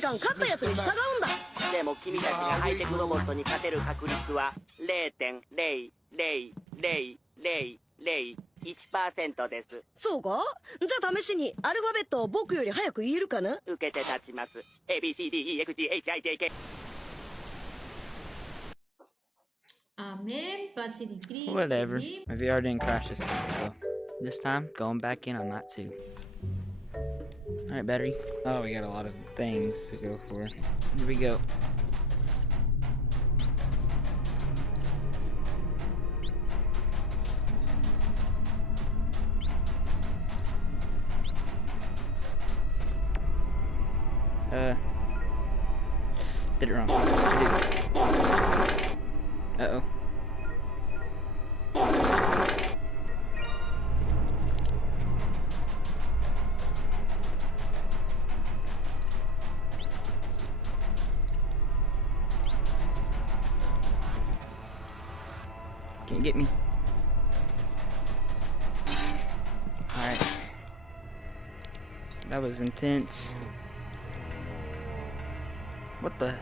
時間勝ったやつに従うんだ。でも君たちがハイテクロボットに勝てる確率は 0.00001% です。そうか？じゃあ試しにアルファベットを僕より早く言えるかな？受けて立ちます。ABCDEFGHIJK Amen, Pace di Cristo. Whatever. My VR didn't crash this time, so this time going back in on that too. Alright, battery. Oh, we got a lot of things to go for. Here we go. Did it wrong. Uh-oh. Can't get me. Alright. That was intense. What the?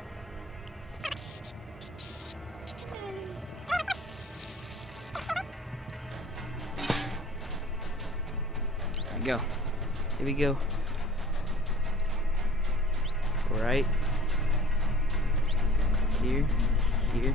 There we go. Here we go. Right. Here. Here.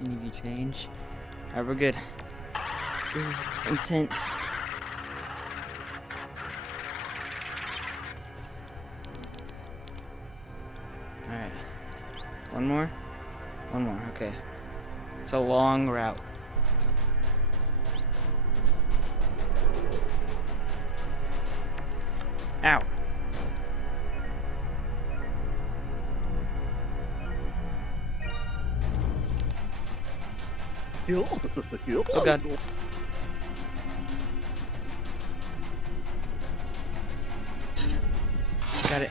Any of you change? Alright, we're good. This is intense. Alright. One more? One more, okay. It's a long route. Ow. Oh god. Got it.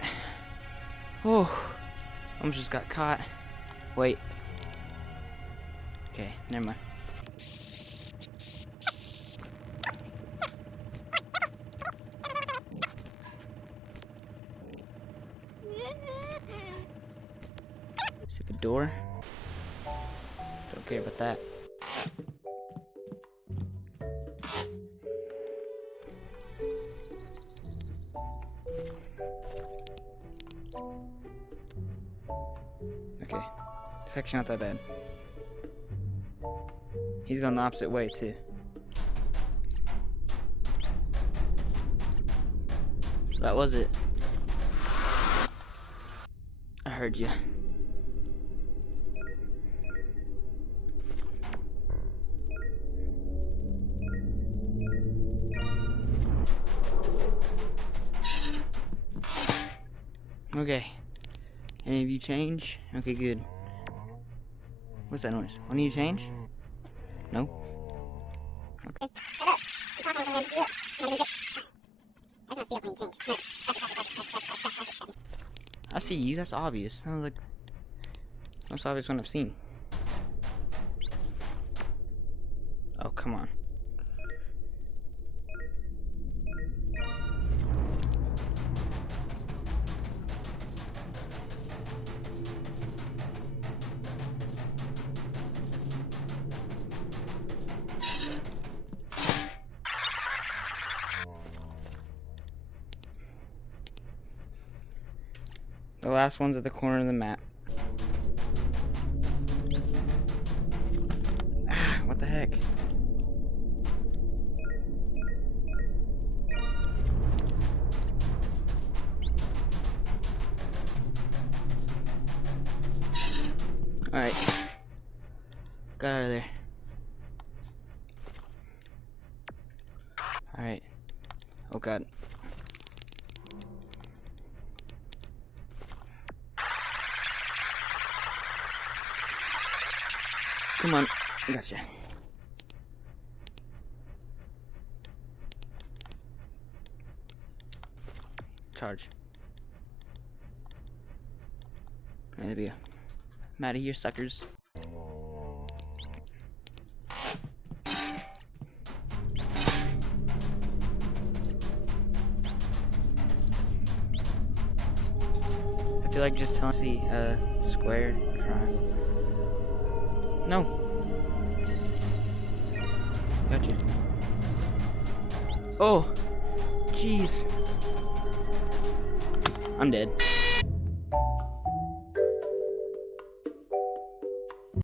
Oh, almost just got caught. Wait. Okay, never mind. Stupid door. Don't care about that. Okay, it's actually not that bad. He's going the opposite way too. That was it. I heard you. Okay. Any of you change? Okay, good. What's that noise? One of you change? No? Okay. I see you, that's obvious. That was like most obvious one I've seen. Oh, come on. The last one's at the corner of the map. Ah, what the heck? Alright. Got out of there. Alright. Oh god. Come on. Gotcha. charge. There we go. I'm out of here, suckers. I feel like just telling the square, triangle. No. Gotcha. Oh, jeez. I'm dead.